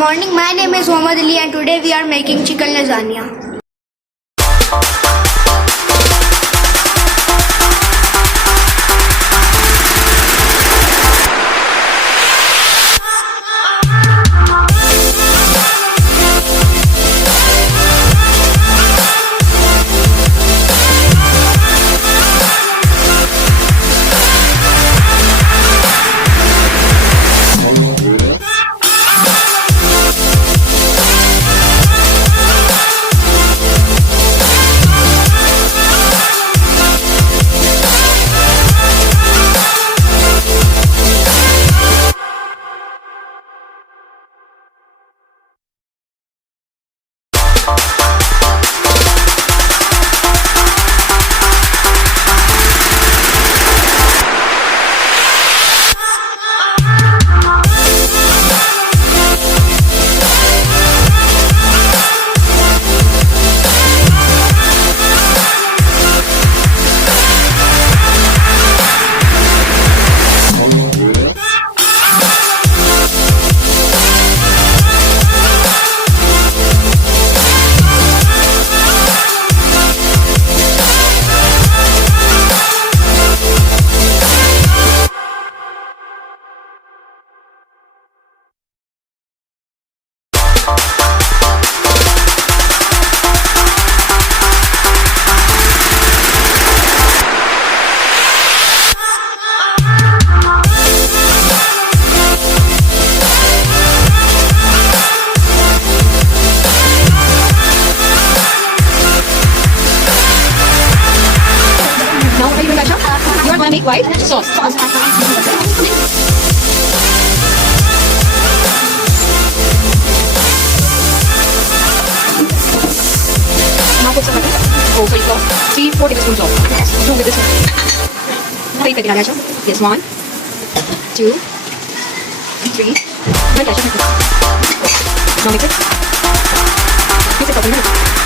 morning. My name is Mohammad Ali and today we are making chicken lasagna. You are going to make white sauce. Now put some of this. Oh, so you got 3-4 tablespoons of. Do with this one. Wait, yes, 1, 2, 3. Now mix it. Mix it up a minute.